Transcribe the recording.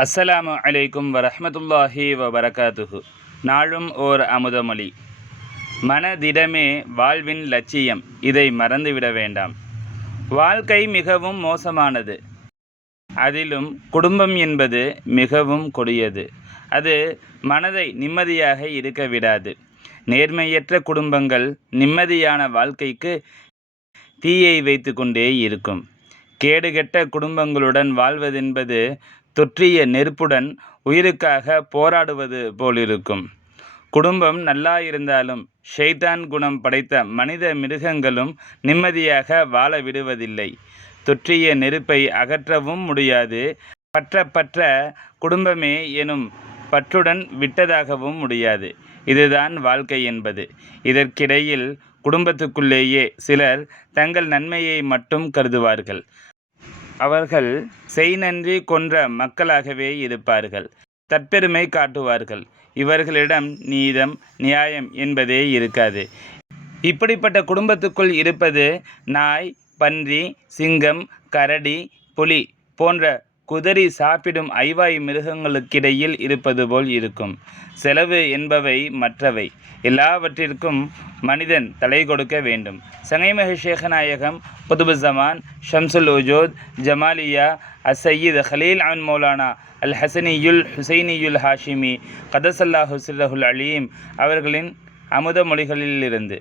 அஸ்ஸலாமு அலைக்கும் வரஹ்மத்துல்லாஹி வபரகாத்துஹு. நாளும் ஓர் அமுதமொழி. மனதிடமே வாழ்வின் லட்சியம் இதை மறந்துவிட வேண்டாம். வாழ்க்கை மிகவும் மோசமானது. அதிலும் குடும்பம் என்பது மிகவும் கொடியது. அது மனதை நிம்மதியாக இருக்க விடாது. நேர்மையற்ற குடும்பங்கள் நிம்மதியான வாழ்க்கைக்கு தீயை வைத்து கொண்டே இருக்கும். கேடுகெட்ட குடும்பங்களுடன் வாழ்வதென்பது தொற்றிய நெருப்புடன் உயிருக்காக போராடுவது போலிருக்கும். குடும்பம் நல்லா இருந்தாலும் ஷெய்தான் குணம் படைத்த மனித மிருகங்களும் நிம்மதியாக வாழ விடுவதில்லை. தொற்றிய நெருப்பை அகற்றவும் முடியாது. பற்ற பற்ற குடும்பமே எனும் பற்றுடன் விட்டதாகவும் முடியாது. இதுதான் வாழ்க்கை என்பது. இதற்கிடையில் குடும்பத்துக்குள்ளேயே சிலர் தங்கள் நன்மையை மட்டும் கருதுவார்கள். அவர்கள் செய் நன்றி கொன்ற மக்களாகவே இருப்பார்கள். தற்பெருமை காட்டுவார்கள். இவர்களிடம் நீதம் நியாயம் என்பதே இருக்காது. இப்படிப்பட்ட குடும்பத்துக்குள் இருப்பது நாய் பன்றி சிங்கம் கரடி புலி போன்ற குதறி சாப்பிடும் ஐவாய் மிருகங்களுக்கிடையில் இருப்பது போல் இருக்கும். செலவு என்பவை மற்றவை. எல்லாவற்றிற்கும் மனிதன் தலை கொடுக்க வேண்டும். சங்கைமக ஷேகநாயகம் புதுபு ஜமான் ஷம்சுல் உஜோத் ஜமாலியா அசையீத் ஹலீல் அன் மௌலானா அல் ஹசனியுல் ஹுசைனியுல் ஹாஷிமி கதசல்லா ஹுசுல்லஹுல் அலீம் அவர்களின் அமுத மொழிகளிலிருந்து.